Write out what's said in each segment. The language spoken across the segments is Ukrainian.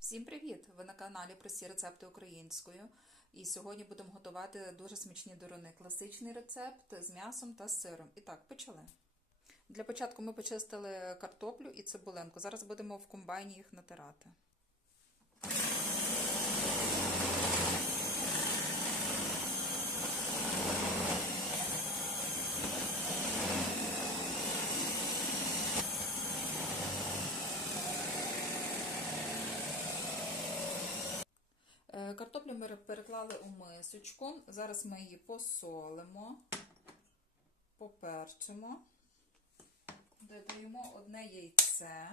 Всім привіт! Ви на каналі Прості рецепти українською. І сьогодні будемо готувати дуже смачні дурони. Класичний рецепт з м'ясом та з сиром. І так, почали. Для початку ми почистили картоплю і цибуленку. Зараз будемо в комбайні їх натирати. Е, Картоплю ми переклали у мисочку. Зараз ми її посолимо, поперчимо, додаємо одне яйце.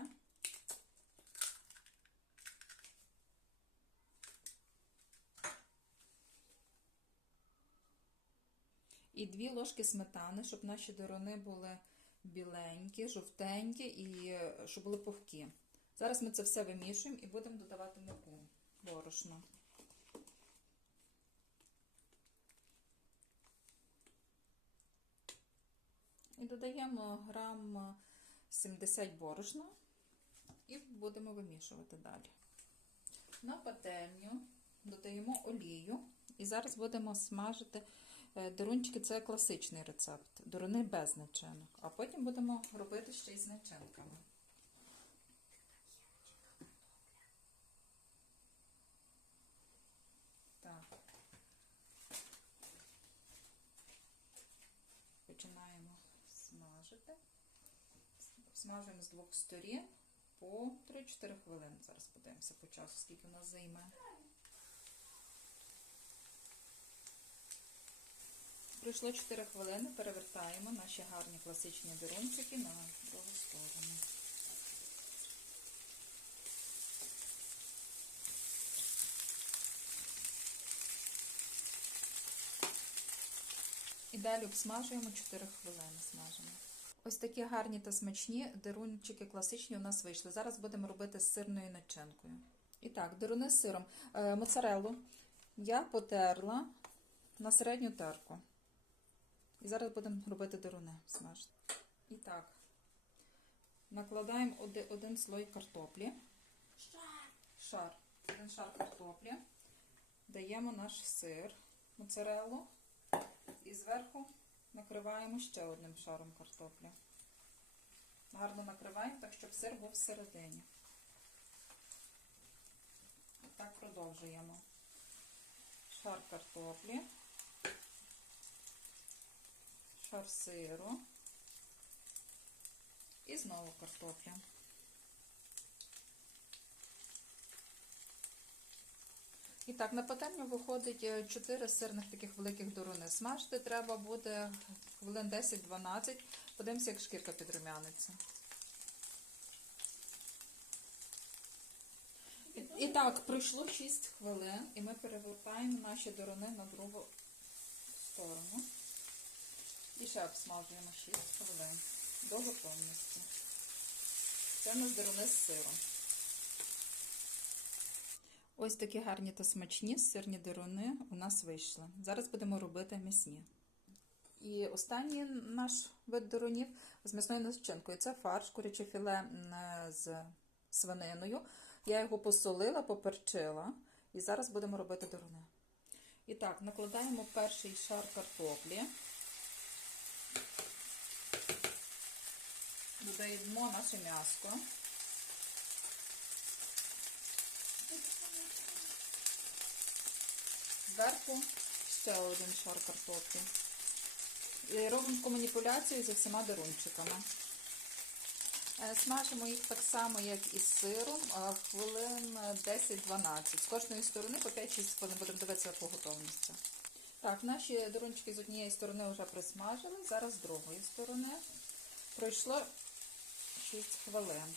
І дві ложки сметани, щоб наші дорони були біленькі, жовтенькі і е, щоб були пухкі. Зараз ми це все вимішуємо і будемо додавати муку, борошно. Додаємо грам 70 борошна і будемо вимішувати далі. На пательню додаємо олію і зараз будемо смажити е, дирунчики, це класичний рецепт, дурони без начинок, а потім будемо робити ще й з начинками. Так. Починаємо смажити. Смажуємо з двох сторін по 3-4 хвилини. Зараз подивимося по часу, скільки у нас займе. Пройшло 4 хвилини, перевертаємо наші гарні класичні дерунчики на другу сторону. І далі обсмажуємо 4 хвилини смажимо. Ось такі гарні та смачні дирунчики класичні у нас вийшли. Зараз будемо робити з сирною начинкою. І так, дируни з сиром. Е, моцареллу я потерла на середню терку. І зараз будемо робити дируни смажити. І так, накладаємо один, один слой картоплі. Шар. Шар. Один шар картоплі. Даємо наш сир, моцареллу. І зверху накриваємо ще одним шаром картоплі. Гарно накриваємо, так щоб сир був всередині. Так продовжуємо. Шар картоплі, шар сиру і знову картопля. І так, на пательню виходить 4 сирних таких великих дуруни. Смажити треба буде хвилин 10-12. Подивимося, як шкірка підрумяниться. І, так, пройшло 6 хвилин, і ми перевертаємо наші дуруни на другу сторону. І ще обсмажуємо 6 хвилин до готовності. Це у нас дуруни з сиром. Ось такі гарні та смачні сирні дируни у нас вийшли. Зараз будемо робити м'ясні. І останній наш вид дирунів з м'ясною начинкою це фарш, куряче філе з свининою. Я його посолила, поперчила. І зараз будемо робити дируни. І так, накладаємо перший шар картоплі. Додаємо наше м'яско. Зверху ще один шар картоплі. І робимо маніпуляцію зі всіма дирунчиками. Е, Смажимо їх так само, як і з сиром, хвилин 10-12. З кожної сторони по 5-6 хвилин будемо дивитися по готовності. Так, наші дирунчики з однієї сторони вже присмажили, зараз з другої сторони. Пройшло 6 хвилин.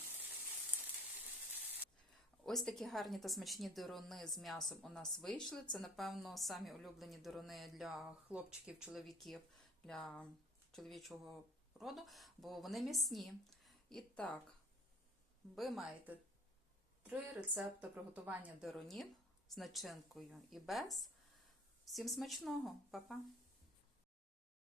Ось такі гарні та смачні дирони з м'ясом у нас вийшли. Це, напевно, самі улюблені дирони для хлопчиків, чоловіків, для чоловічого роду, бо вони м'ясні. І так, ви маєте три рецепти приготування диронів з начинкою і без. Всім смачного, Па-па!